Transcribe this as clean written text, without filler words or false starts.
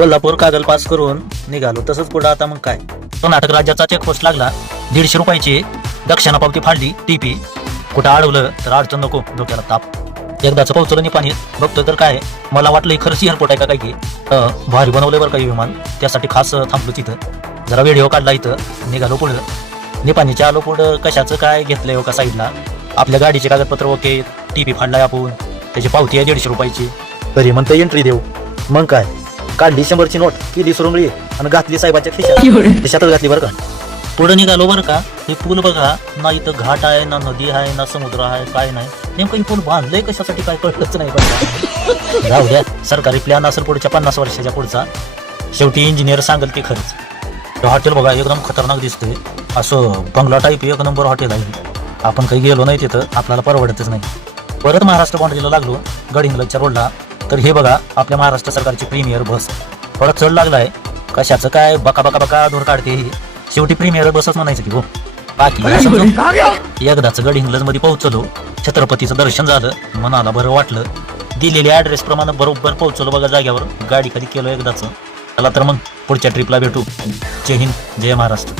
Kolhapur Kagal pass करून निघालो. तसंच पुढे आता मग काय, कर्नाटक राज्याचा चेकपोस्ट लागला. 150 रुपयाची दक्षिणा पावती फाडली. टीपी कुठं अडवलं तर अडचण नको, डोक्याला ताप. एकदाच पोहोचलं निपाणी. बघतोय तर काय, मला वाटलं खरंच एअरपोर्ट आहे का काय की. भारी बनवलंय बरं काही विमान, त्यासाठी खास थांबलो तिथं. जरा व्हिडिओ काढला. इथं निघालो पुढं. निपाणीच्या आलो पुढं. कशाचं काय घेतलंय हो का साईडला, आपल्या गाडीचे कागदपत्र ओके. टीपी फाडलाय आपण, त्याची पावती आहे 150 रुपयाची. तरी म्हणतं एंट्री देऊ. मग काय, काढली 100ची नोट, केली सुरंगळी आणि घातली साहेबाच्या खिशातच घातली बरं का. पुढे निघालो बरं का. हे पूल बघा ना, इथं घाट आहे ना, नदी आहे ना, समुद्र आहे, काय नाही. नेमकं हे पूल बांधलंय कशासाठी काय कळलंच नाही बरं. राहू द्या, सरकारी प्लॅन असेल पुढच्या 50 वर्षाच्या पुढचा. शेवटी इंजिनियर सांगेल ते खरंच. हॉटेल बघा एकदम खतरनाक दिसतंय, असं बंगला टाईप 1 नंबर हॉटेल आहे. आपण काही गेलो नाही तिथं, आपल्याला परवडतच नाही. परत महाराष्ट्र बाउंड्रीला लागलो गडिंग्लजच्या रोडला. तर हे बघा आपल्या महाराष्ट्र सरकारची प्रीमियर बस. थोडा चढ लागलाय, कशाचं काय बका बका बका धोर काढते. शेवटी प्रीमियर बसच म्हणायचं की हो. बाकी एकदाच गडिंग्लज मध्ये पोहोचलो. छत्रपतीचं दर्शन झालं, मनाला बरं वाटलं. दिलेल्या ऍड्रेस प्रमाणे बरोबर पोहोचलो बघा जाग्यावर. गाडी कधी केलो एकदाच. चला तर मग पुढच्या ट्रिपला भेटू. जय हिंद, जय महाराष्ट्र.